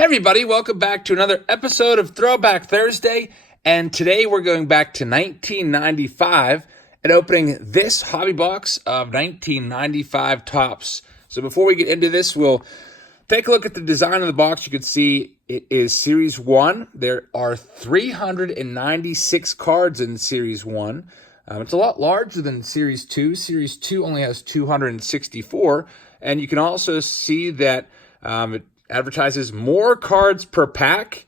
Hey everybody, welcome back to another episode of Throwback Thursday, and today we're going back to 1995 and opening this hobby box of 1995 Topps. So before we get into this, we'll take a look at the design of the box. You can see it is Series 1. There are 396 cards in Series 1. It's a lot larger than Series 2. Series 2 only has 264, and you can also see that it advertises more cards per pack,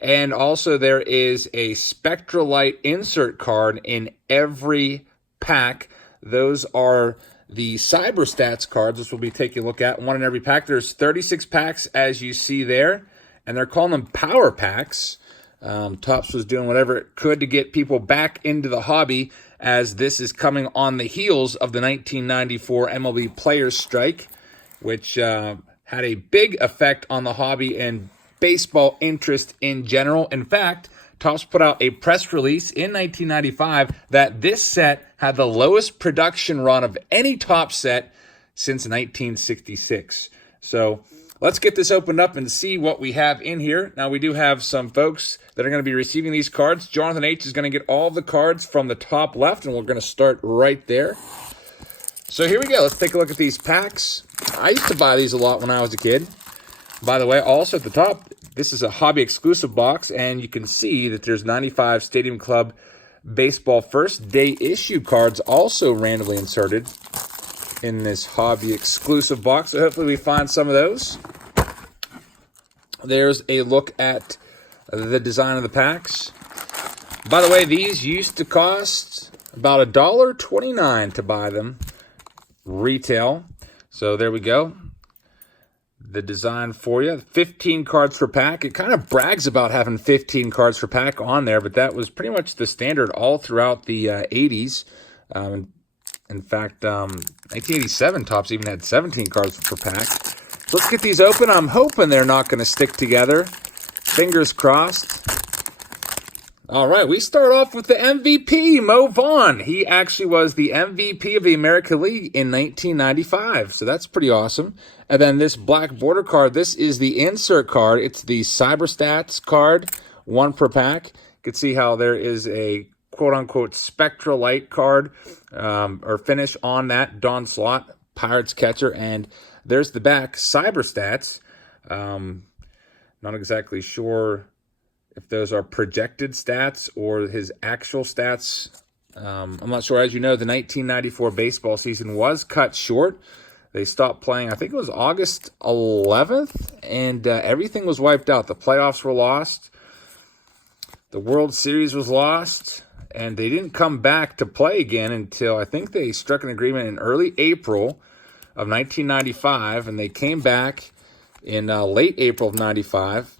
and also there is a Spectralite insert card in every pack. Those are the Cyber Stats cards, which we'll be taking a look at. One in every pack. There's 36 packs, as you see there, and they're calling them Power Packs. Topps was doing whatever it could to get people back into the hobby, as this is coming on the heels of the 1994 MLB Players Strike, which had a big effect on the hobby and baseball interest in general. In fact, Topps put out a press release in 1995 that this set had the lowest production run of any Topps set since 1966. So let's get this opened up and see what we have in here. Now, we do have some folks that are going to be receiving these cards. Jonathan H. is going to get all the cards from the top left, and we're going to start right there. So here we go. Let's take a look at these packs. I used to buy these a lot when I was a kid. By the way, also at the top, this is a hobby exclusive box, and you can see that there's 95 Stadium Club Baseball First Day issue cards also randomly inserted in this hobby exclusive box. So hopefully we find some of those. There's a look at the design of the packs. By the way, these used to cost about $1.29 to buy them retail. So there we go. The design for you. 15 cards per pack. It kind of brags about having 15 cards per pack on there, but that was pretty much the standard all throughout the 80s. In fact, 1987 Topps even had 17 cards per pack. So let's get these open. I'm hoping they're not going to stick together. Fingers crossed. All right, we start off with the MVP, Mo Vaughn. He actually was the MVP of the American League in 1995, so that's pretty awesome. And then this black border card, this is the insert card. It's the Cyber Stats card, one per pack. You can see how there is a quote-unquote Spectralite card or finish on that. Don Slott, Pirates catcher, and there's the back, Cyber Stats. Not exactly sure if those are projected stats or his actual stats. I'm not sure. As you know, the 1994 baseball season was cut short. They stopped playing, I think it was August 11th, and everything was wiped out. The playoffs were lost. The World Series was lost, and they didn't come back to play again until I think they struck an agreement in early April of 1995, and they came back in late April of 95.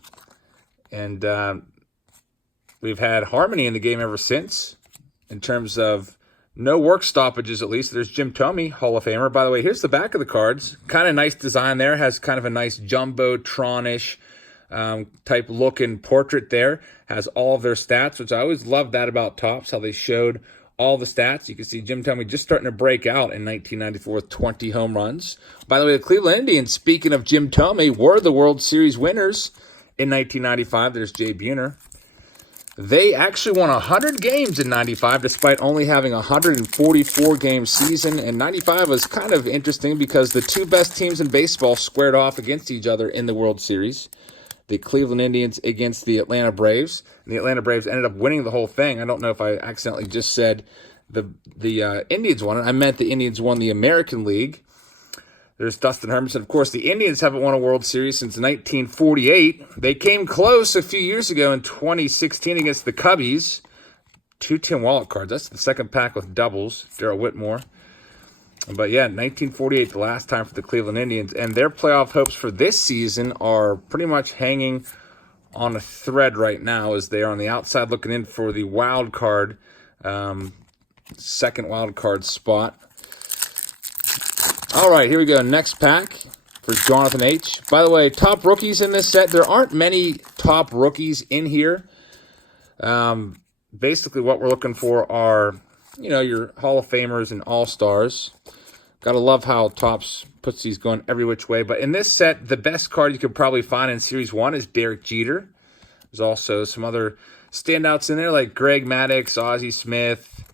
And we've had harmony in the game ever since, in terms of no work stoppages, at least. There's Jim Thome, Hall of Famer. By the way, here's the back of the cards. Kind of nice design there. Has kind of a nice Jumbotron-ish type looking portrait there. Has all of their stats, which I always loved that about Topps, how they showed all the stats. You can see Jim Thome just starting to break out in 1994 with 20 home runs. By the way, the Cleveland Indians, speaking of Jim Thome, were the World Series winners in 1995. There's Jay Buhner. They actually won 100 games in 95, despite only having a 144-game season. And 95 was kind of interesting because the two best teams in baseball squared off against each other in the World Series. The Cleveland Indians against the Atlanta Braves. And the Atlanta Braves ended up winning the whole thing. I don't know if I accidentally just said the Indians won it. I meant the Indians won the American League. There's Dustin Hermanson. Of course, the Indians haven't won a World Series since 1948. They came close a few years ago in 2016 against the Cubbies. 2 Tim Wallet cards. That's the second pack with doubles. Darryl Whitmore. But yeah, 1948, the last time for the Cleveland Indians. And their playoff hopes for this season are pretty much hanging on a thread right now, as they are on the outside looking in for the wild card, second wild card spot. All right, here we go. Next pack for Jonathan H. By the way, top rookies in this set. There aren't many top rookies in here. Basically, what we're looking for are, your Hall of Famers and All-Stars. Gotta love how Topps puts these going every which way. But in this set, the best card you could probably find in Series 1 is Derek Jeter. There's also some other standouts in there like Greg Maddux, Ozzie Smith,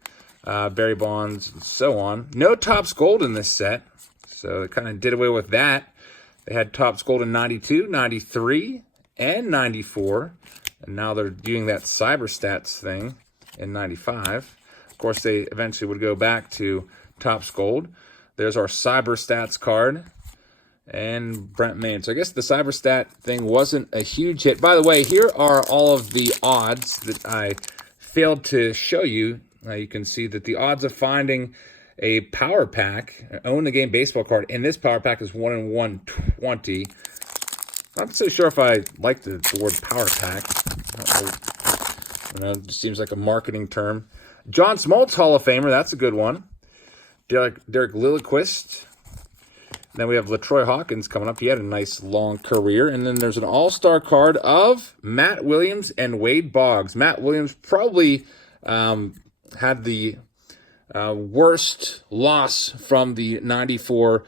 Barry Bonds, and so on. No Topps Gold in this set, so they kind of did away with that. They had Topps Gold in 92, 93, and 94. And now they're doing that Cyber Stats thing in 95. Of course, they eventually would go back to Topps Gold. There's our Cyber Stats card and Brent Maine. So I guess the Cyber Stat thing wasn't a huge hit. By the way, here are all of the odds that I failed to show you. You can see that the odds of finding a power pack, own the game baseball card, in this power pack is 1 in 120. Not so sure if I like the word power pack. I don't know, it just seems like a marketing term. John Smoltz, Hall of Famer, that's a good one. Derek Lilliquist. Then we have LaTroy Hawkins coming up. He had a nice long career. And then there's an all-star card of Matt Williams and Wade Boggs. Matt Williams probably had the worst loss from the 94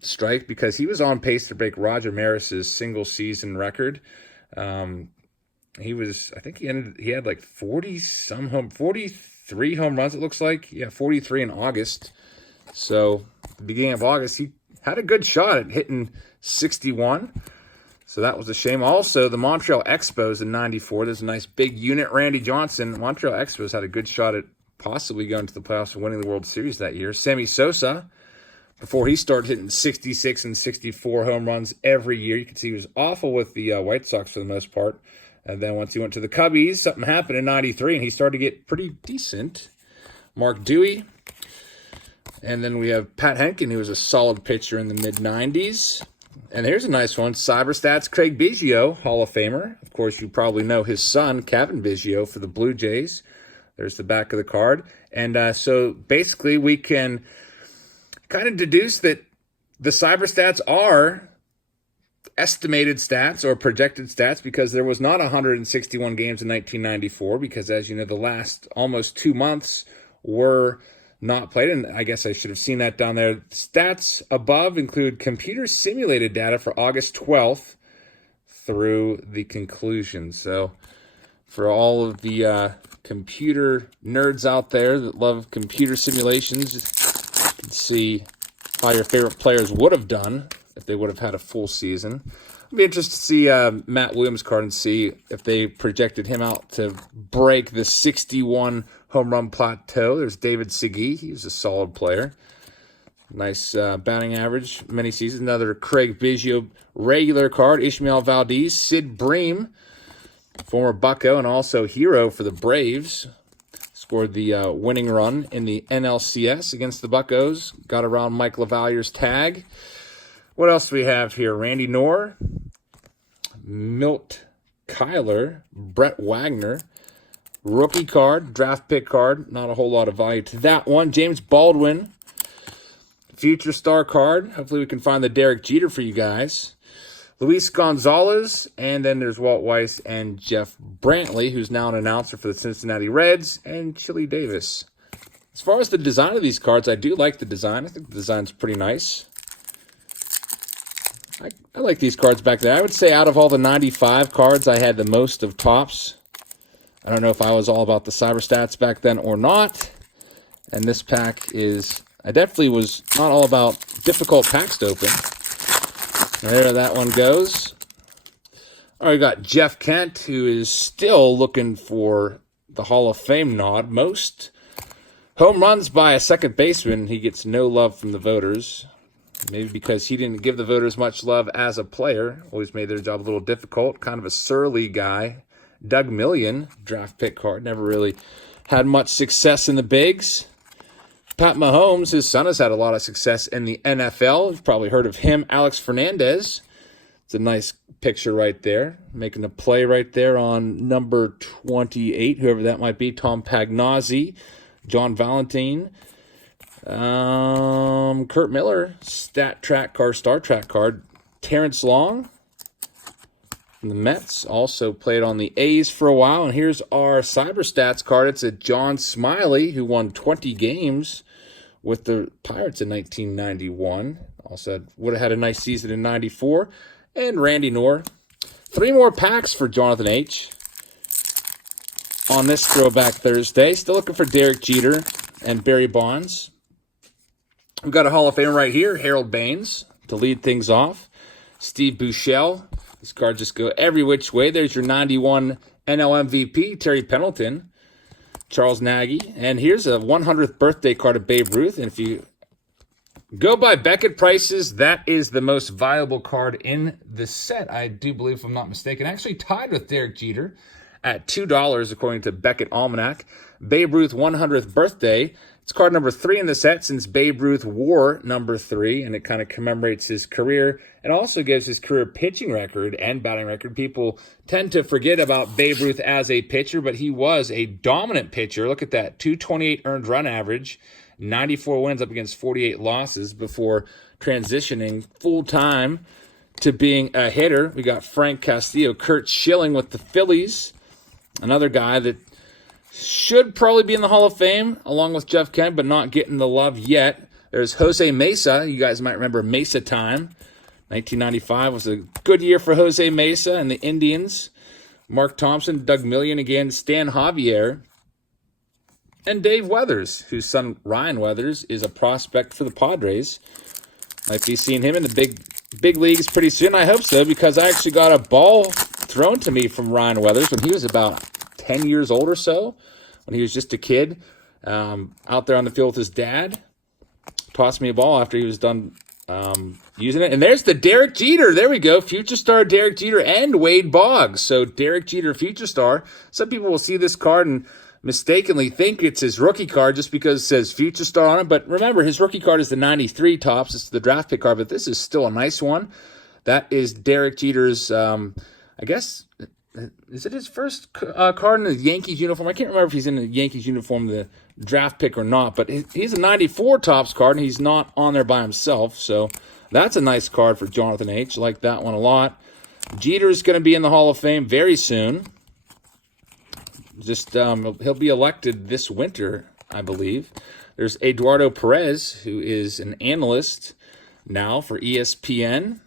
strike because he was on pace to break Roger Maris's single-season record. He was, I think he had like 43 home runs, it looks like. Yeah, 43 in August. So, at the beginning of August, he had a good shot at hitting 61. So that was a shame. Also, the Montreal Expos in 94. There's a nice big unit, Randy Johnson. Montreal Expos had a good shot at possibly going to the playoffs and winning the World Series that year. Sammy Sosa, before he started hitting 66 and 64 home runs every year. You can see he was awful with the White Sox for the most part. And then once he went to the Cubbies, something happened in 93, and he started to get pretty decent. Mark Dewey. And then we have Pat Henkin, who was a solid pitcher in the mid-90s. And here's a nice one. Cyber Stats, Craig Biggio, Hall of Famer. Of course, you probably know his son, Kevin Biggio, for the Blue Jays. There's the back of the card. And so basically we can kind of deduce that the Cyber Stats are estimated stats or projected stats because there was not 161 games in 1994 because, as you know, the last almost 2 months were not played, and I guess I should have seen that down there. Stats above include computer simulated data for August 12th through the conclusion. So for all of the computer nerds out there that love computer simulations, you can see how your favorite players would have done if they would have had a full season. I'd be interested to see Matt Williams' card and see if they projected him out to break the 61 home run plateau. There's David Segui. He was a solid player. Nice batting average, many seasons. Another Craig Biggio regular card. Ishmael Valdez, Sid Bream, former Bucco and also hero for the Braves. Scored the winning run in the NLCS against the Buccos. Got around Mike LaVallier's tag. What else do we have here? Randy Knorr, Milt Kyler, Brett Wagner, rookie card, draft pick card. Not a whole lot of value to that one. James Baldwin, future star card. Hopefully we can find the Derek Jeter for you guys. Luis Gonzalez, and then there's Walt Weiss and Jeff Brantley, who's now an announcer for the Cincinnati Reds, and Chili Davis. As far as the design of these cards, I do like the design. I think the design's pretty nice. I like these cards back there. I would say out of all the 95 cards, I had the most of Topps. I don't know if I was all about the Cyber Stats back then or not. And this pack is, I definitely was not all about difficult packs to open. There that one goes. All right, we got Jeff Kent, who is still looking for the Hall of Fame nod. Most home runs by a second baseman. He gets no love from the voters. Maybe because he didn't give the voters much love as a player. Always made their job a little difficult. Kind of a surly guy. Doug Million, draft pick card. Never really had much success in the bigs. Pat Mahomes, his son, has had a lot of success in the NFL. You've probably heard of him. Alex Fernandez. It's a nice picture right there. Making a play right there on number 28, whoever that might be. Tom Pagnozzi, John Valentine. Kurt Miller, stat track card, star track card. Terrence Long from the Mets, also played on the A's for a while. And here's our Cyber Stats card. It's a John Smiley, who won 20 games with the Pirates in 1991. Also would have had a nice season in 94. And Randy Knorr. 3 more packs for Jonathan H. on this Throwback Thursday. Still looking for Derek Jeter and Barry Bonds. We've got a Hall of Famer right here, Harold Baines, to lead things off. Steve Buechele. These cards just go every which way. There's your 91 NL MVP, Terry Pendleton. Charles Nagy. And here's a 100th birthday card of Babe Ruth. And if you go by Beckett prices, that is the most valuable card in the set, I do believe, if I'm not mistaken. Actually tied with Derek Jeter at $2, according to Beckett Almanac. Babe Ruth 100th birthday. It's card number 3 in the set since Babe Ruth wore number 3, and it kind of commemorates his career. It also gives his career pitching record and batting record. People tend to forget about Babe Ruth as a pitcher, but he was a dominant pitcher. Look at that, 228 earned run average, 94 wins up against 48 losses before transitioning full-time to being a hitter. We got Frank Castillo, Curt Schilling with the Phillies, another guy that should probably be in the Hall of Fame, along with Jeff Kent, but not getting the love yet. There's Jose Mesa. You guys might remember Mesa time. 1995 was a good year for Jose Mesa and the Indians. Mark Thompson, Doug Million again, Stan Javier, and Dave Weathers, whose son Ryan Weathers is a prospect for the Padres. Might be seeing him in the big leagues pretty soon. I hope so, because I actually got a ball thrown to me from Ryan Weathers when he was about 10 years old or so, when he was just a kid, out there on the field with his dad. Tossed me a ball after he was done using it. And there's the Derek Jeter. There we go. Future star Derek Jeter and Wade Boggs. So Derek Jeter, future star. Some people will see this card and mistakenly think it's his rookie card just because it says future star on it. But remember, his rookie card is the 93 Topps. It's the draft pick card, but this is still a nice one. That is Derek Jeter's, I guess, is it his first card in the Yankees uniform? I can't remember if he's in the Yankees uniform, the draft pick or not, but he's a 94 Topps card, and he's not on there by himself, so that's a nice card for Jonathan H. I like that one a lot. Jeter's going to be in the Hall of Fame very soon. Just he'll be elected this winter, I believe. There's Eduardo Perez, who is an analyst now for ESPN.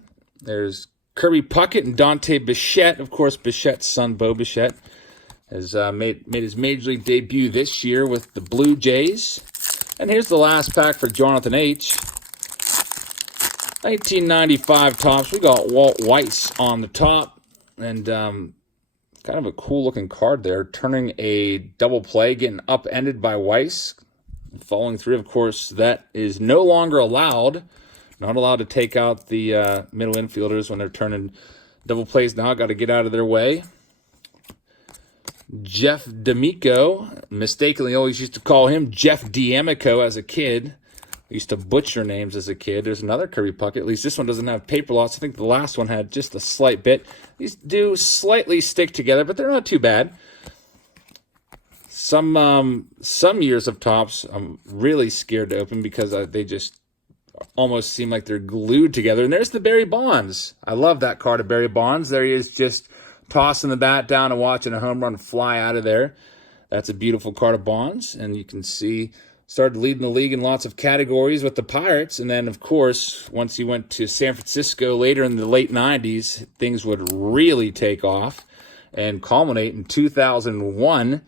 There's Kirby Puckett and Dante Bichette. Of course, Bichette's son, Bo Bichette, has made his Major League debut this year with the Blue Jays. And here's the last pack for Jonathan H. 1995 Topps. We got Walt Weiss on the top. And kind of a cool-looking card there. Turning a double play, getting upended by Weiss. Following through, of course, that is no longer allowed. Not allowed to take out the middle infielders when they're turning double plays now. Got to get out of their way. Jeff D'Amico. Mistakenly always used to call him Jeff D'Amico as a kid. I used to butcher names as a kid. There's another Kirby Puckett. At least this one doesn't have paper loss. I think the last one had just a slight bit. These do slightly stick together, but they're not too bad. Some years of Topps I'm really scared to open because they just almost seem like they're glued together. And there's the Barry Bonds. I love that card of Barry Bonds. There he is, just tossing the bat down and watching a home run fly out of there. That's a beautiful card of Bonds. And you can see, started leading the league in lots of categories with the Pirates. And then, of course, once he went to San Francisco later in the late 90s, things would really take off and culminate in 2001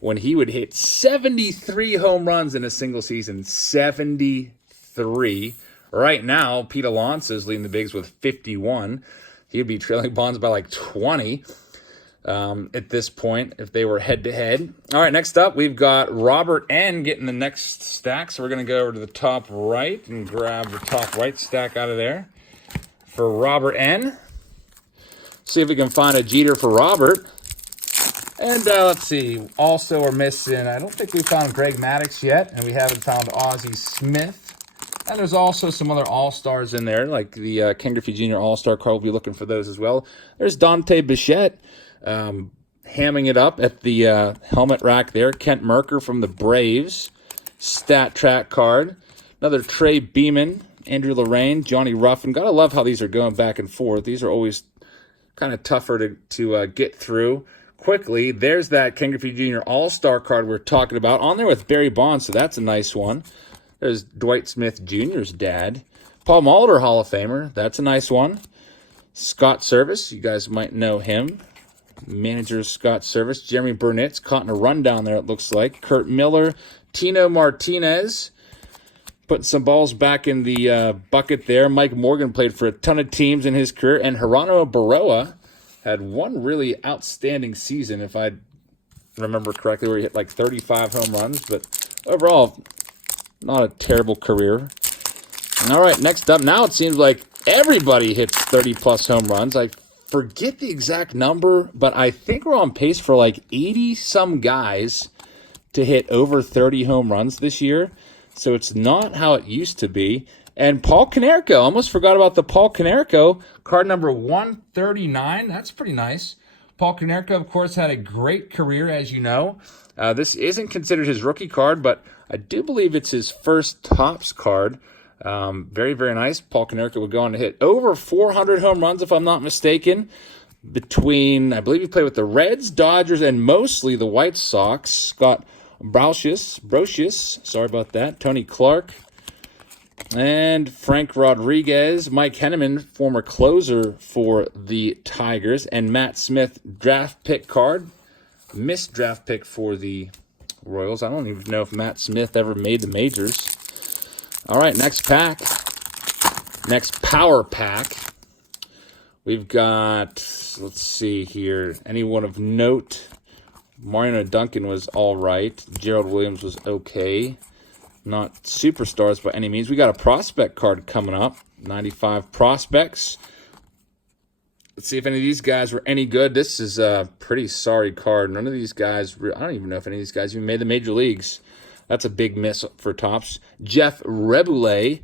when he would hit 73 home runs in a single season. 73. Right now, Pete Alonso is leading the bigs with 51. He'd be trailing Bonds by like 20 at this point if they were head-to-head. All right, next up, we've got Robert N. getting the next stack. So we're going to go over to the top right and grab the top right stack out of there for Robert N. See if we can find a Jeter for Robert. And let's see, also we're missing, I don't think we found Greg Maddux yet, and we haven't found Ozzie Smith. And there's also some other All-Stars in there, like the Ken Griffey Jr. All-Star card. We'll be looking for those as well. There's Dante Bichette hamming it up at the helmet rack there. Kent Mercker from the Braves. Stat Track card. Another Trey Beeman, Andrew Lorraine, Johnny Ruffin. Gotta love how these are going back and forth. These are always kind of tougher to get through quickly. There's that Ken Griffey Jr. All-Star card we're talking about on there with Barry Bonds, so that's a nice one. There's Dwight Smith Jr.'s dad. Paul Molitor, Hall of Famer. That's a nice one. Scott Service, you guys might know him. Manager Scott Service. Jeremy Burnett's caught in a run down there, it looks like. Kurt Miller. Tino Martinez. Putting some balls back in the bucket there. Mike Morgan played for a ton of teams in his career. And Geronimo Baroa had one really outstanding season, if I remember correctly, where he hit like 35 home runs. But overall, not a terrible career. All right, next up. Now it seems like everybody hits 30-plus home runs. I forget the exact number, but I think we're on pace for like 80-some guys to hit over 30 home runs this year. So it's not how it used to be. And Paul Konerko, almost forgot about the Paul Konerko, card number 139. That's pretty nice. Paul Konerko, of course, had a great career, as you know. This isn't considered his rookie card, but I do believe it's his first TOPPS card. Very, very nice. Paul Konerko would go on to hit over 400 home runs, if I'm not mistaken, between, I believe he played with the Reds, Dodgers, and mostly the White Sox. Scott Brocious, sorry about that, Tony Clark, and Frank Rodriguez, Mike Henneman, former closer for the Tigers, and Matt Smith, draft pick card, missed draft pick for the Royals. I don't even know if Matt Smith ever made the majors. All right, next pack, next power pack. We've got, let's see here, anyone of note. Mariano Duncan was all right. Gerald Williams was okay. Not superstars by any means. We got a prospect card coming up. 95 prospects. Let's see if any of these guys were any good. This is a pretty sorry card. None of these guys, I don't even know if any of these guys even made the major leagues. That's a big miss for TOPPS. Jeff Reboulet.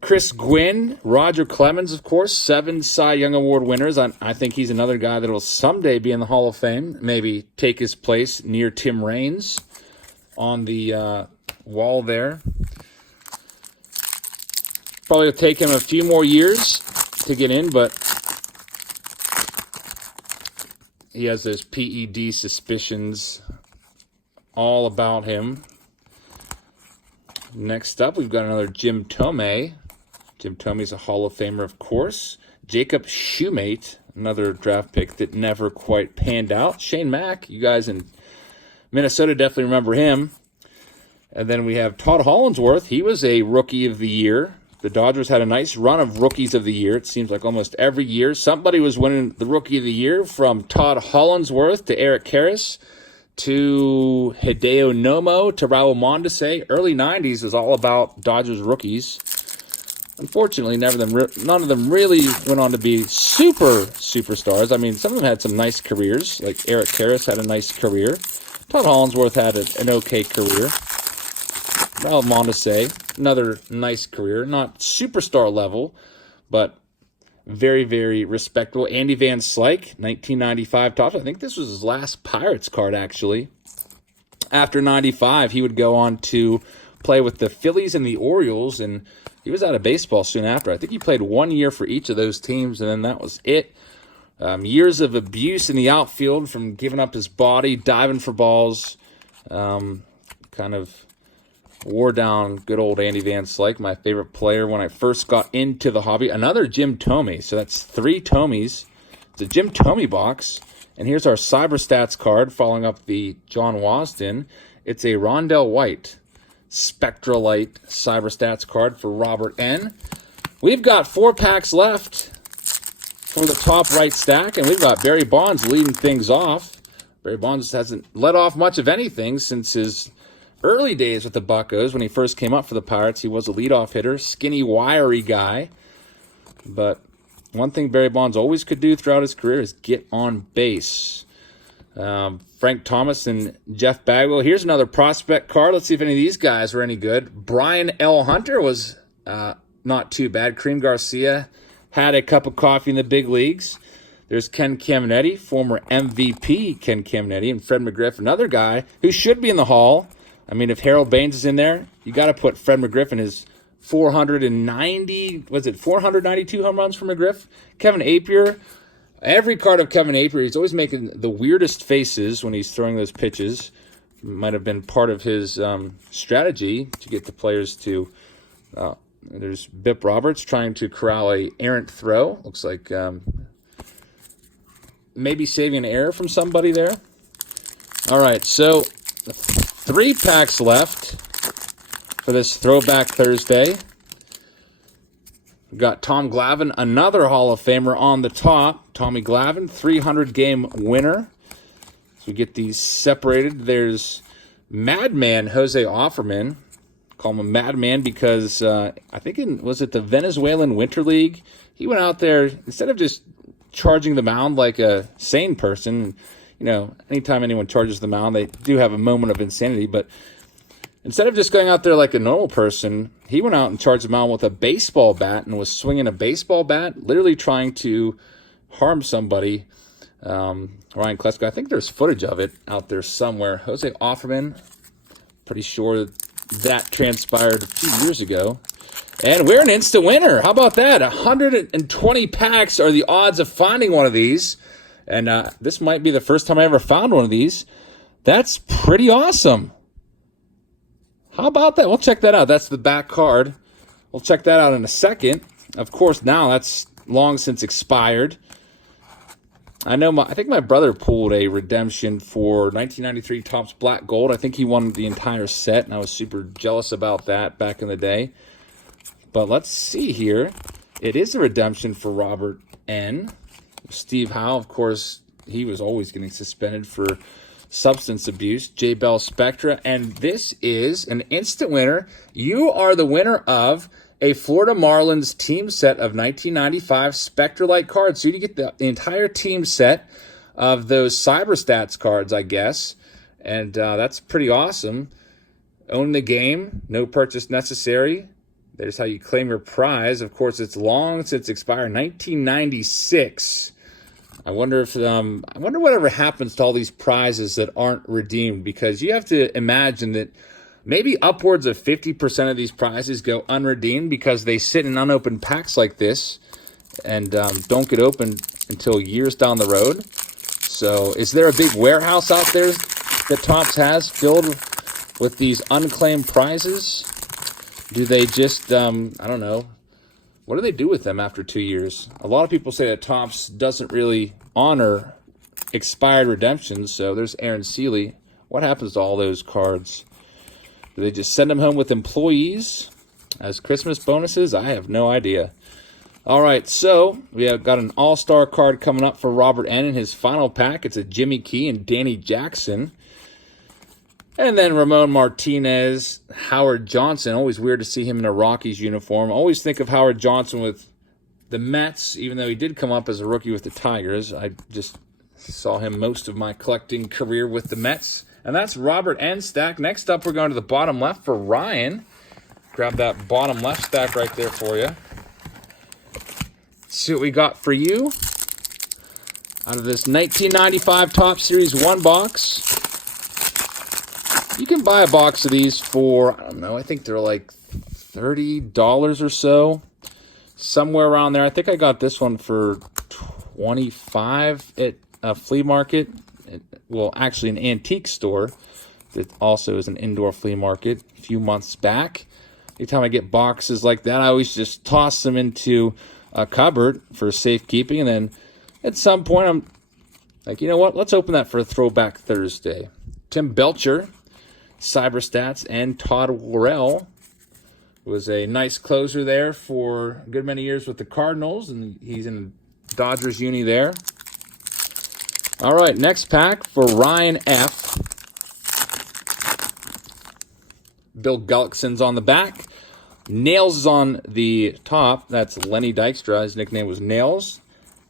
Chris Gwynn, Roger Clemens, of course, 7 Cy Young Award winners. I think he's another guy that will someday be in the Hall of Fame, maybe take his place near Tim Raines on the wall there. Probably will take him a few more years to get in, but he has those PED suspicions all about him. Next up, we've got another Jim Thome. Jim Thome's a Hall of Famer, of course. Jacob Shoemate, another draft pick that never quite panned out. Shane Mack, you guys in Minnesota definitely remember him. And then we have Todd Hollandsworth. He was a Rookie of the Year. The Dodgers had a nice run of Rookies of the Year. It seems like almost every year somebody was winning the Rookie of the Year, from Todd Hollandsworth to Eric Karras to Hideo Nomo to Raul Mondesi. Early 90s was all about Dodgers rookies. Unfortunately, none of them really went on to be superstars. I mean, some of them had some nice careers, like Eric Karras had a nice career. Todd Hollandsworth had an okay career. Raul Mondesi, another nice career. Not superstar level, but very, very respectable. Andy Van Slyke, 1995 TOPPS. I think this was his last Pirates card, actually. After 95, he would go on to play with the Phillies and the Orioles, and he was out of baseball soon after. I think he played 1 year for each of those teams, and then that was it. Years of abuse in the outfield, from giving up his body, diving for balls. Kind of wore down good old Andy Van Slyke, my favorite player when I first got into the hobby. Another Jim Thome. So that's 3 Thomes. It's a Jim Thome box. And here's our CyberStats card following up the John Wasden. It's a Rondell White Spectralite CyberStats card for Robert N. We've got 4 packs left for the top right stack, and we've got Barry Bonds leading things off. Barry Bonds hasn't let off much of anything since his early days with the Buccos. When he first came up for the Pirates, he was a leadoff hitter, skinny, wiry guy. But one thing Barry Bonds always could do throughout his career is get on base. Frank Thomas and Jeff Bagwell. Here's another prospect card. Let's see if any of these guys were any good. Brian L. Hunter was not too bad. Kareem Garcia had a cup of coffee in the big leagues. There's Ken Caminetti, former MVP Ken Caminetti, and Fred McGriff, another guy who should be in the Hall. I mean, if Harold Baines is in there, you got to put Fred McGriff in his 492 home runs for McGriff. Kevin Apier, every card of Kevin Apier, he's always making the weirdest faces when he's throwing those pitches. Might have been part of his strategy to get the players to. There's Bip Roberts trying to corral a errant throw. Looks like maybe saving an error from somebody there. All right, so 3 packs left for this Throwback Thursday. We've got Tom Glavine, another Hall of Famer on the top. Tommy Glavine, 300-game winner. So we get these separated. There's Madman Jose Offerman. Call him a madman because I think was it the Venezuelan Winter League? He went out there, instead of just charging the mound like a sane person, you know, anytime anyone charges the mound, they do have a moment of insanity, but instead of just going out there like a normal person, he went out and charged the mound with a baseball bat and was swinging a baseball bat, literally trying to harm somebody. Ryan Klesko, I think there's footage of it out there somewhere. Jose Offerman, pretty sure that transpired a few years ago. And we're an instant winner. How about that? 120 packs are the odds of finding one of these. And this might be the first time I ever found one of these. That's pretty awesome. How about that? We'll check that out. That's the back card. We'll check that out in a second. Of course, now that's long since expired. I think my brother pulled a redemption for 1993 Topps Black Gold. I think he won the entire set, and I was super jealous about that back in the day. But let's see here. It is a redemption for Robert N. Steve Howe, of course, he was always getting suspended for substance abuse. J. Bell Spectra, and this is an instant winner. You are the winner of a Florida Marlins team set of 1995 Spectra-like cards. So you get the entire team set of those CyberStats cards, I guess. And that's pretty awesome. Own the game, no purchase necessary. There's how you claim your prize. Of course, it's long since expired, 1996. I wonder whatever happens to all these prizes that aren't redeemed, because you have to imagine that maybe upwards of 50% of these prizes go unredeemed because they sit in unopened packs like this and don't get opened until years down the road. So is there a big warehouse out there that Topps has filled with these unclaimed prizes? Do they just, I don't know, what do they do with them after 2 years? A lot of people say that Topps doesn't really honor expired redemptions. So there's Aaron Seeley. What happens to all those cards? Do they just send them home with employees as Christmas bonuses? I have no idea. All right, so we have got an all-star card coming up for Robert N. in his final pack. It's a Jimmy Key and Danny Jackson. And then Ramon Martinez, Howard Johnson. Always weird to see him in a Rockies uniform. Always think of Howard Johnson with the Mets, even though he did come up as a rookie with the Tigers. I just saw him most of my collecting career with the Mets. And that's Robert N. stack. Next up, we're going to the bottom left for Ryan. Grab that bottom left stack right there for you. See what we got for you out of this 1995 Topps Series 1 box. You can buy a box of these for, I don't know, I think they're like $30 or so. Somewhere around there. I think I got this one for $25 at a flea market. Well, actually an antique store that also is an indoor flea market a few months back. Anytime I get boxes like that, I always just toss them into a cupboard for safekeeping. And then at some point, I'm like, you know what? Let's open that for a Throwback Thursday. Tim Belcher, CyberStats, and Todd Worrell was a nice closer there for a good many years with the Cardinals, and he's in Dodgers uni there. All right, next pack for Ryan F. Bill Gullickson's on the back. Nails is on the top. That's Lenny Dykstra. His nickname was Nails.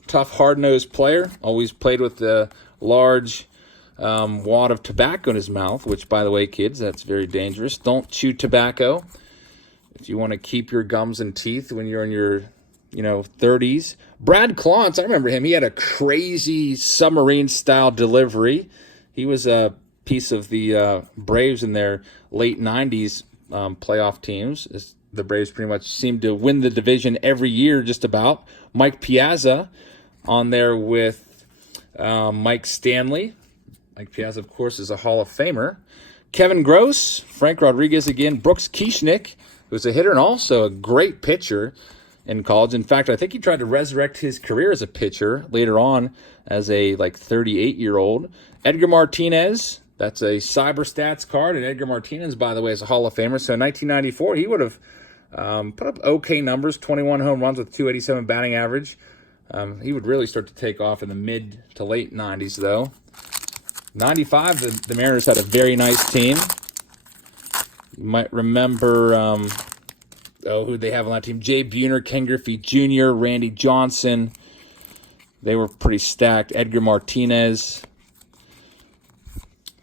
Tough, hard-nosed player. Always played with the large wad of tobacco in his mouth, which, by the way, kids, that's very dangerous. Don't chew tobacco if you want to keep your gums and teeth when you're in your 30s. Brad Klontz, I remember him. He had a crazy submarine-style delivery. He was a piece of the Braves in their late 90s playoff teams. The Braves pretty much seemed to win the division every year just about. Mike Piazza on there with Mike Stanley. Mike Piazza, of course, is a Hall of Famer. Kevin Gross, Frank Rodriguez again, Brooks Kieschnick, who's a hitter and also a great pitcher in college. In fact, I think he tried to resurrect his career as a pitcher later on as a 38-year-old. Edgar Martinez, that's a Cyber Stats card, and Edgar Martinez, by the way, is a Hall of Famer. So in 1994, he would have put up okay numbers, 21 home runs with 287 batting average. He would really start to take off in the mid to late 90s, though. 95, the Mariners had a very nice team. You might remember, who they have on that team? Jay Buhner, Ken Griffey Jr., Randy Johnson. They were pretty stacked. Edgar Martinez.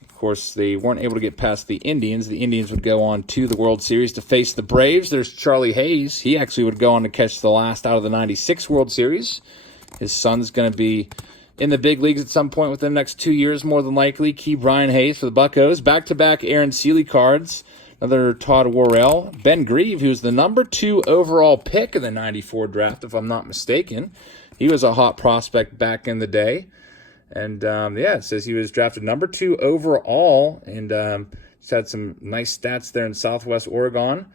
Of course, they weren't able to get past the Indians. The Indians would go on to the World Series to face the Braves. There's Charlie Hayes. He actually would go on to catch the last out of the 96 World Series. His son's going to be in the big leagues at some point within the next 2 years, more than likely. Key Brian Hayes for the Buccos. Back-to-back Aaron Seeley cards. Another Todd Worrell. Ben Grieve, who's the number 2 overall pick in the 94 draft, if I'm not mistaken. He was a hot prospect back in the day. And, it says he was drafted number 2 overall. And just had some nice stats there in Southwest Oregon.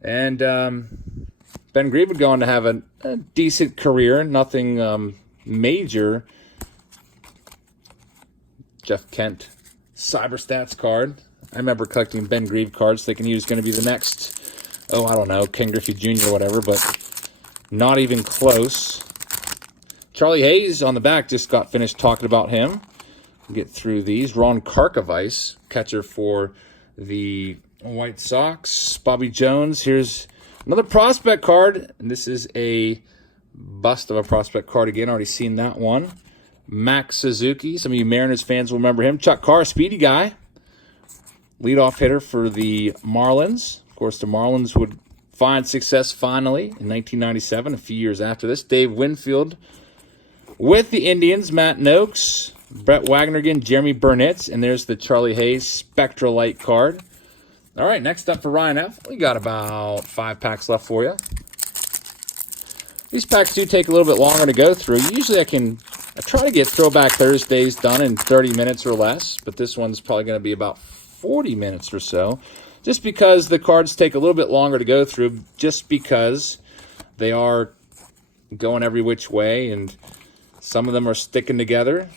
And Ben Grieve would go on to have a decent career. Nothing major. Jeff Kent, Cyber Stats card. I remember collecting Ben Grieve cards thinking he was going to be the next, Ken Griffey Jr. or whatever, but not even close. Charlie Hayes on the back, just got finished talking about him. We'll get through these. Ron Karkovice, catcher for the White Sox. Bobby Jones. Here's another prospect card, and this is a bust of a prospect card again. Already seen that one. Max Suzuki. Some of you Mariners fans will remember him. Chuck Carr, speedy guy. Leadoff hitter for the Marlins. Of course, the Marlins would find success finally in 1997, a few years after this. Dave Winfield with the Indians. Matt Noakes, Brett Wagner again, Jeremy Burnitz, and there's the Charlie Hayes Spectra Light card. All right, next up for Ryan F. We got about 5 packs left for you. These packs do take a little bit longer to go through. Usually I try to get Throwback Thursdays done in 30 minutes or less, but this one's probably going to be about 40 minutes or so, just because the cards take a little bit longer to go through, just because they are going every which way, and some of them are sticking together.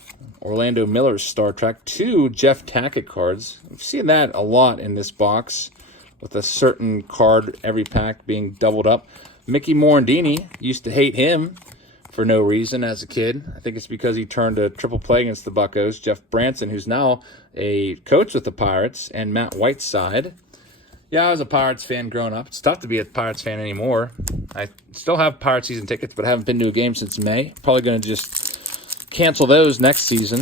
Orlando Miller's Star Trek, 2 Jeff Tackett cards. I've seen that a lot in this box, with a certain card every pack being doubled up. Mickey Morandini, used to hate him for no reason as a kid. I think it's because he turned a triple play against the Buccos. Jeff Branson, who's now a coach with the Pirates, and Matt Whiteside. Yeah, I was a Pirates fan growing up. It's tough to be a Pirates fan anymore. I still have Pirates season tickets, but I haven't been to a game since May. Probably going to just cancel those next season.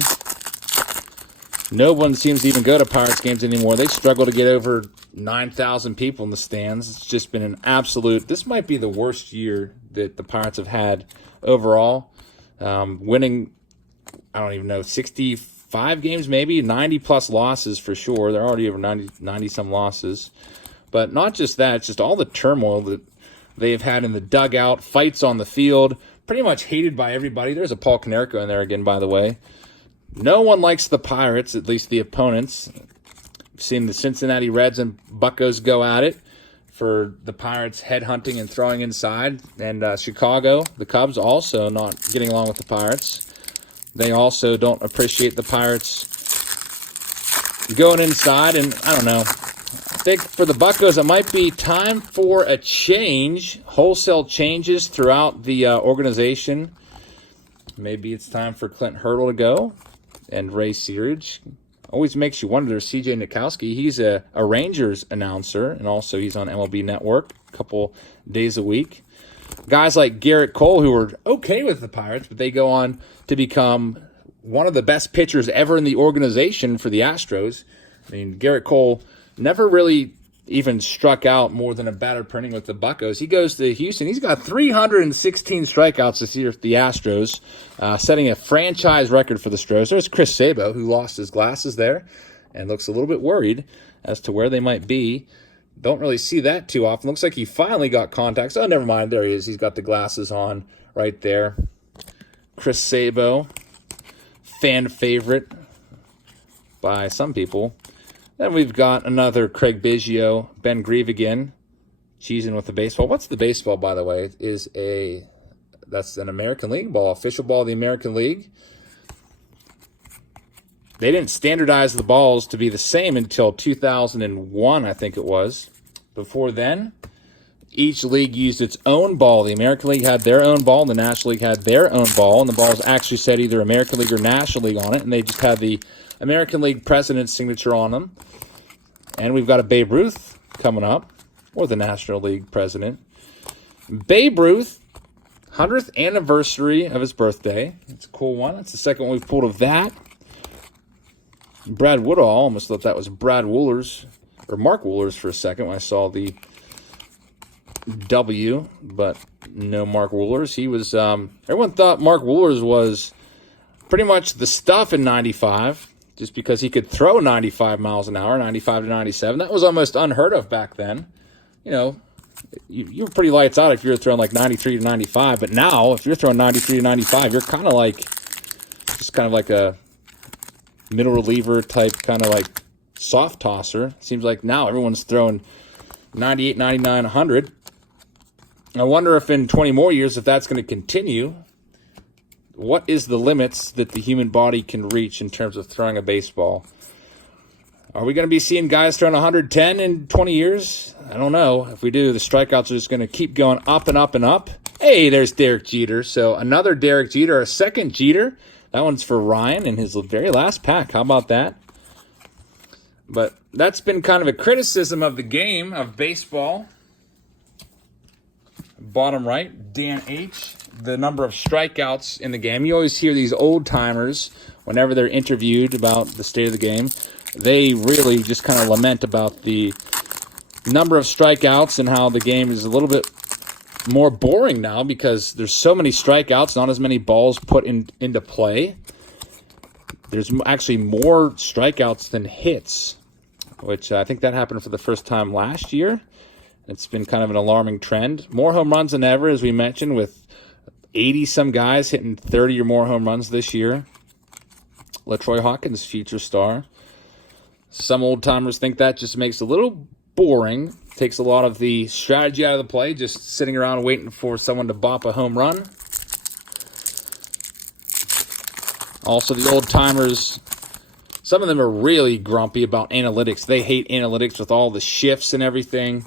No one seems to even go to Pirates games anymore. They struggle to get over 9,000 people in the stands. It's just been an absolute... This might be the worst year that the Pirates have had overall. Winning, 65 games maybe, 90-plus losses for sure. They're already over 90-some losses. But not just that, it's just all the turmoil that they've had in the dugout, fights on the field, pretty much hated by everybody. There's a Paul Konerko in there again, by the way. No one likes the Pirates, at least the opponents. I've seen the Cincinnati Reds and Buccos go at it for the Pirates headhunting and throwing inside. And Chicago, the Cubs, also not getting along with the Pirates. They also don't appreciate the Pirates going inside. And I don't know. I think for the Buccos, it might be time for a change. Wholesale changes throughout the organization. Maybe it's time for Clint Hurdle to go. And Ray Searage. Always makes you wonder. CJ Nikowski, he's a Rangers announcer, and also he's on MLB Network a couple days a week. Guys like Garrett Cole, who were okay with the Pirates, but they go on to become one of the best pitchers ever in the organization for the Astros. I mean, Garrett Cole never really even struck out more than a batter per inning with the Buccos. He goes to Houston. He's got 316 strikeouts this year with the Astros, setting a franchise record for the Stros. There's Chris Sabo, who lost his glasses there and looks a little bit worried as to where they might be. Don't really see that too often. Looks like he finally got contacts. Oh, never mind. There he is. He's got the glasses on right there. Chris Sabo, fan favorite. by some people. Then we've got another Craig Biggio, Ben Grieve again, cheesing with the baseball. What's the baseball, by the way? That's an American League ball, official ball of the American League. They didn't standardize the balls to be the same until 2001, I think it was. Before then, each league used its own ball. The American League had their own ball, and the National League had their own ball, and the balls actually said either American League or National League on it, and they just had the American League president's signature on them. And we've got a Babe Ruth coming up, or the National League president. Babe Ruth, 100th anniversary of his birthday. It's a cool one. It's the second one we've pulled of that. Brad Woodall, almost thought that was Brad Woolers, or Mark Woolers for a second when I saw the W, but no Mark Woolers. He was, everyone thought Mark Woolers was pretty much the stuff in 95, just because he could throw 95 miles an hour, 95 to 97. That was almost unheard of back then. You know, you were pretty lights out if you were throwing like 93 to 95, but now if you're throwing 93 to 95, you're kind of like, just kind of like a middle reliever type, kind of like soft tosser. Seems like now everyone's throwing 98, 99, 100. I wonder if in 20 more years, if that's going to continue, what is the limits that the human body can reach in terms of throwing a baseball? Are we going to be seeing guys throwing 110 in 20 years? I don't know. If we do, the strikeouts are just going to keep going up and up and up. Hey, there's Derek Jeter. So another Derek Jeter, a second Jeter. That one's for Ryan in his very last pack. How about that? But that's been kind of a criticism of the game of baseball. Bottom right, Dan H., the number of strikeouts in the game. You always hear these old-timers, whenever they're interviewed about the state of the game, they really just kind of lament about the number of strikeouts and how the game is a little bit more boring now because there's so many strikeouts, not as many balls put into play. There's actually more strikeouts than hits, which I think that happened for the first time last year. It's been kind of an alarming trend. More home runs than ever, as we mentioned, with 80-some guys hitting 30 or more home runs this year. LaTroy Hawkins, future star. Some old-timers think that just makes it a little boring. Takes a lot of the strategy out of the play, just sitting around waiting for someone to bop a home run. Also, the old-timers, some of them are really grumpy about analytics. They hate analytics with all the shifts and everything.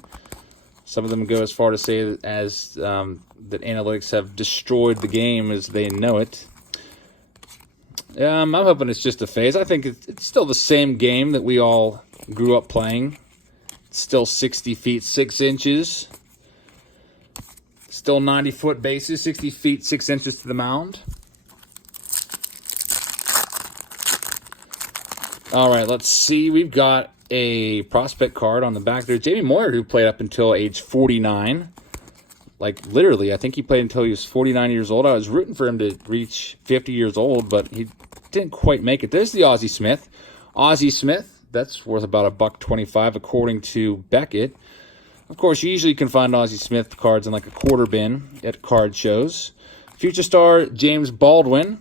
Some of them go as far to say that that analytics have destroyed the game as they know it. I'm hoping it's just a phase. I think it's still the same game that we all grew up playing. It's still 60 feet, 6 inches. Still 90-foot bases, 60 feet, 6 inches to the mound. All right, let's see. We've got a prospect card on the back there. Jamie Moyer, who played up until age 49. Like, literally, I think he played until he was 49 years old. I was rooting for him to reach 50 years old, but he didn't quite make it. There's the Ozzie Smith. Ozzie Smith, that's worth about $1.25 according to Beckett. Of course, you usually can find Ozzie Smith cards in like a quarter bin at card shows. Future star James Baldwin.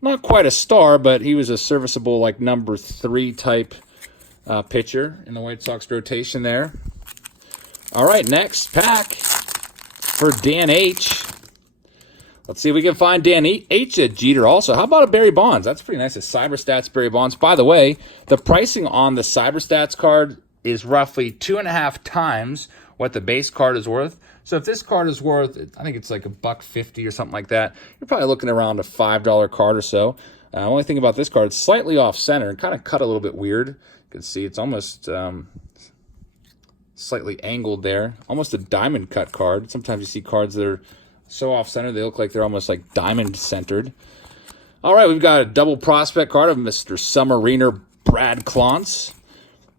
Not quite a star, but he was a serviceable like number 3 type pitcher in the White Sox rotation there. All right, next pack for Dan H. Let's see if we can find Dan H at Jeter also. How about a Barry Bonds? That's pretty nice. A CyberStats Barry Bonds. By the way, the pricing on the CyberStats card is roughly 2.5 times what the base card is worth. So if this card is worth, I think it's like $1.50 or something like that, you're probably looking around a $5 card or so. Only thing about this card, it's slightly off center and kind of cut a little bit weird. You can see it's almost slightly angled there. Almost a diamond cut card. Sometimes you see cards that are so off center they look like they're almost like diamond centered. All right, we've got a double prospect card of Mr. Submariner Brad Klontz.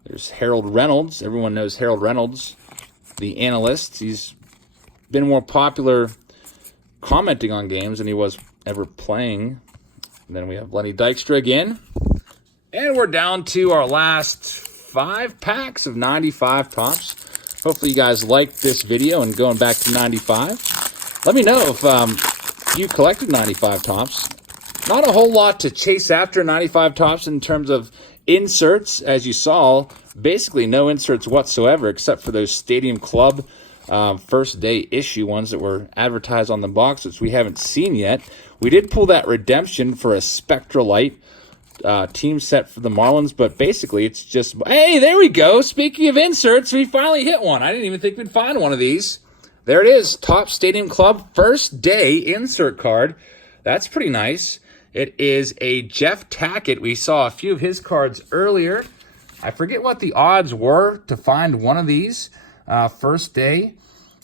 There's Harold Reynolds. Everyone knows Harold Reynolds, the analyst. He's been more popular commenting on games than he was ever playing. And then we have Lenny Dykstra again. And we're down to our last 5 packs of 95 Topps. Hopefully you guys liked this video and going back to 95. Let me know if you collected 95 Topps. not a whole lot to chase after 95 Topps in terms of inserts. As you saw, basically no inserts whatsoever except for those Stadium Club first day issue ones that were advertised on the box, which we haven't seen yet. We did pull that redemption for a Spectralite team set for the Marlins, but basically it's just, hey, there we go. Speaking of inserts, we finally hit one. I didn't even think we'd find one of these. There it is, Topps Stadium Club first day insert card. That's pretty nice. It is a Jeff Tackett. We saw a few of his cards earlier. I forget what the odds were to find one of these first day,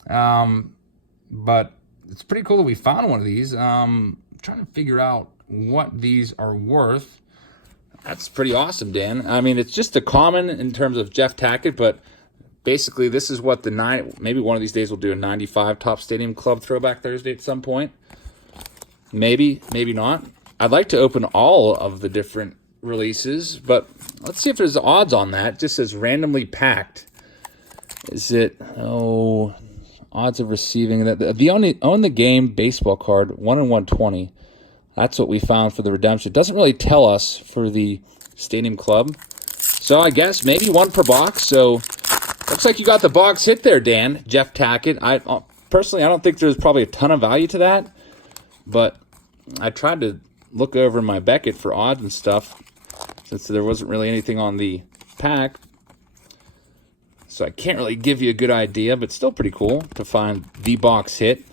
but it's pretty cool that we found one of these. Trying to figure out what these are worth. That's pretty awesome, Dan. I mean, it's just a common in terms of Jeff Tackett, but basically this is what maybe one of these days we'll do a 95 Topps Stadium Club Throwback Thursday at some point. Maybe, maybe not. I'd like to open all of the different releases, but let's see if there's odds on that. It just says randomly packed. Is it, odds of receiving that? The own the game baseball card, 1 in 120. That's what we found for the redemption. It doesn't really tell us for the Stadium Club. So I guess maybe one per box. So looks like you got the box hit there, Dan. Jeff Tackett. Personally, I don't think there's probably a ton of value to that, but I tried to look over in my Beckett for odds and stuff since there wasn't really anything on the pack. So I can't really give you a good idea, but still pretty cool to find the box hit.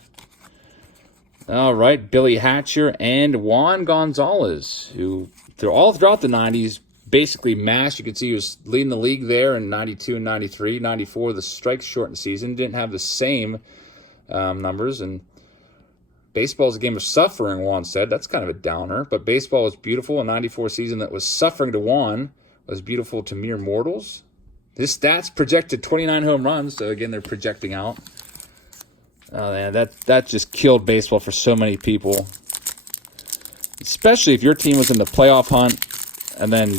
All right, Billy Hatcher and Juan Gonzalez, who all throughout the 90s basically mashed. You can see he was leading the league there in 92 and 93. 94, the strikes shortened season. Didn't have the same numbers, and baseball is a game of suffering, Juan said. That's kind of a downer, but baseball was beautiful. A 94 season that was suffering to Juan was beautiful to mere mortals. His stats projected 29 home runs, so again, they're projecting out. Oh, man, that just killed baseball for so many people. Especially if your team was in the playoff hunt, and then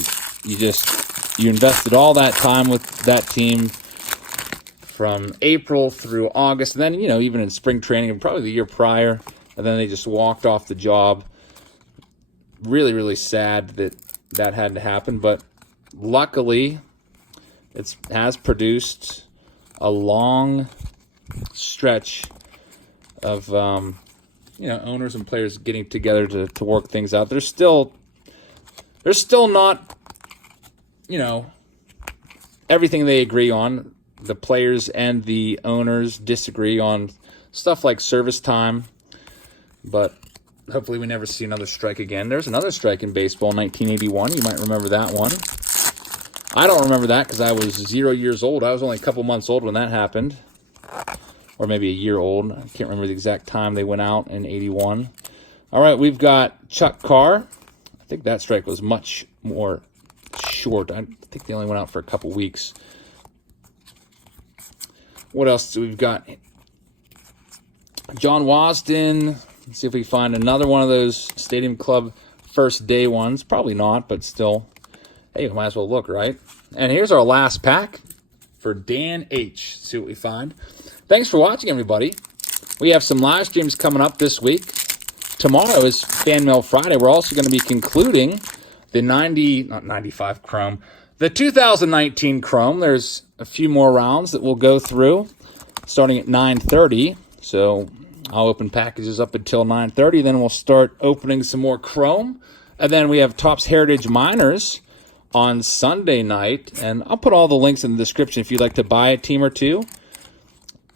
you invested all that time with that team from April through August, and then, even in spring training, probably the year prior, and then they just walked off the job. Really, really sad that had to happen, but luckily it has produced a long stretch of owners and players getting together to work things out. There's still not everything they agree on. The players and the owners disagree on stuff like service time, but hopefully we never see another strike again. There's another strike in baseball in 1981. You might remember that one. I don't remember that because I was 0 years old. I was only a couple months old when that happened, or maybe a year old. I can't remember the exact time they went out in 81. All right, we've got Chuck Carr. I think that strike was much more short. I think they only went out for a couple weeks. What else do we've got? John Wasden. Let's see if we find another one of those Stadium Club first day ones. Probably not, but still. Hey, we might as well look, right? And here's our last pack for Dan H. Let's see what we find. Thanks for watching, everybody. We have some live streams coming up this week. Tomorrow is Fan Mail Friday. We're also going to be concluding the 95 Chrome. The 2019 Chrome. There's a few more rounds that we'll go through starting at 9:30. So I'll open packages up until 9:30. Then we'll start opening some more Chrome. And then we have Topps Heritage Minors on Sunday night, and I'll put all the links in the description if you'd like to buy a team or two.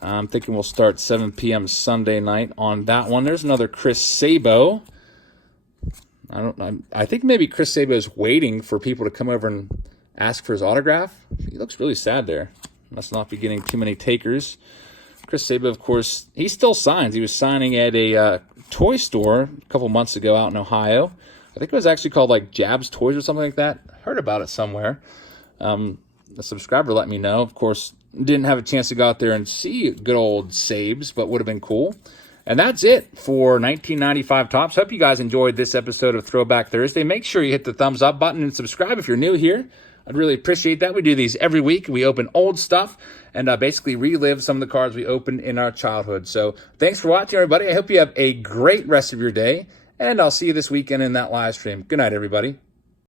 I'm thinking we'll start 7 p.m. Sunday night on that one. There's another Chris Sabo. I think maybe Chris Sabo is waiting for people to come over and ask for his autograph. He looks really sad there. Must not be getting too many takers. Chris Sabo, of course, he still signs. He was signing at a toy store a couple months ago out in Ohio. I think it was actually called like Jabs Toys or something like that. Heard about it somewhere. A subscriber let me know. Of course, didn't have a chance to go out there and see good old Sabes, but would have been cool. And that's it for 1995 Topps. Hope you guys enjoyed this episode of Throwback Thursday. Make sure you hit the thumbs up button and subscribe if you're new here. I'd really appreciate that. We do these every week. We open old stuff and basically relive some of the cards we opened in our childhood. So thanks for watching, everybody. I hope you have a great rest of your day. And I'll see you this weekend in that live stream. Good night, everybody.